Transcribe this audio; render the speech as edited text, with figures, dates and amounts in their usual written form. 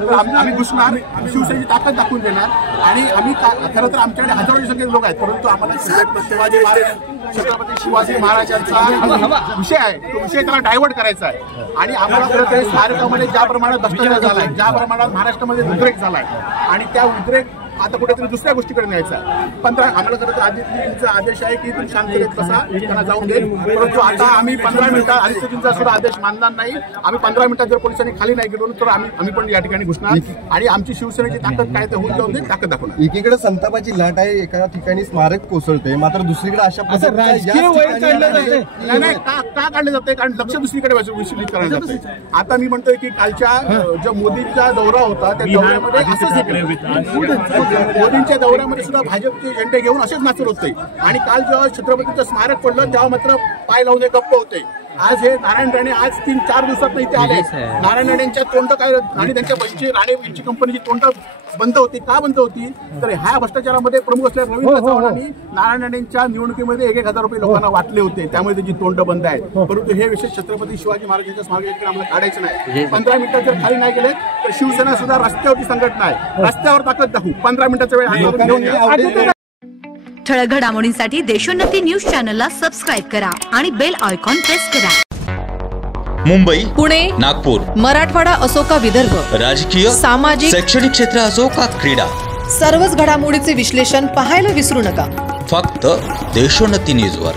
तर आम्ही घुसणार, शिवसेनेची ताकद दाखवून देणार आणि आम्ही खरं तर आमच्याकडे हजारोच्या संख्येने लोक आहेत, परंतु आम्हाला छत्रपती शिवाजी महाराजांचा विषय आहे, तो विषय त्याला डायव्हर्ट करायचा आहे. आणि आम्हाला खरं तर स्मारकामध्ये ज्या प्रमाणात भ्रष्टाचार झालाय, ज्या प्रमाणात महाराष्ट्रामध्ये उद्रेक झालाय आणि त्या उद्रेक आता कुठेतरी दुसऱ्या गोष्टीकडे न्यायचा आहे. 15 आम्हाला खरं तर आदित्यजींचा आदेश आहे की तुम्ही शांततेत बसा, त्यांना जाऊन देईल, परंतु आता आम्ही 15 मिनिटात आदित्यजींचा सुद्धा आदेश मानणार नाही. आम्ही 15 मिनिटात जर पोलिसांनी खाली नाही गेलो तर आम्ही पण या ठिकाणी घुसणार आणि आमची शिवसेनेची ताकद काय ते होऊन जाऊन दे, ताकद दाखवणार. एकीकडे संतापाची लाट आहे, एका ठिकाणी स्मारक कोसळते, मात्र दुसरीकडे अशा नाही का काढले जाते, कारण लक्ष दुसरीकडे विचलित करायला जाते. आता मी म्हणतोय की कालच्या जो मोदींचा दौरा होता त्या दौऱ्यामध्ये असंच मोदींच्या दौऱ्यामध्ये सुद्धा भाजपचे झेंडे घेऊन असेच नाचत होते आणि काल जेव्हा छत्रपतींचं स्मारक पडलं तेव्हा मात्र पाय लावून गप्प होते. आज हे नारायण राणे आज 3-4 दिवसात इथे आले. नारायण राणेंच्या तोंड काय आणि त्यांच्या राणे कंपनीची तोंड बंद होती. का बंद होती तर ह्या भ्रष्टाचारामध्ये प्रमुख असलेल्या रवींद्र चव्हाणांनी नारायण राणेंच्या निवडणुकीमध्ये 1,000 रुपये लोकांना वाटले होते, त्यामुळे त्याची तोंड बंद आहेत. परंतु हे विषय छत्रपती शिवाजी महाराजांच्या स्मारकाकडे आम्हाला काढायचं नाही. 15 मिनिटात जर खाली नाही गेले तर शिवसेना सुद्धा रस्त्यावरती संघटना आहे, रस्त्यावर ताकद दाखवू. 15 मिनिटाचा वेळ घेऊन ठळक घडामोडींसाठी देशोन्नती न्यूज चॅनलला सबस्क्राईब करा आणि बेल आयकॉन प्रेस करा. मुंबई, पुणे, नागपूर, मराठवाडा असो का विदर्भ, राजकीय, सामाजिक, शैक्षणिक क्षेत्र असो का क्रीडा, सर्वच घडामोडीचे विश्लेषण पाहायला विसरू नका. फक्त देशोन्नती न्यूजवर.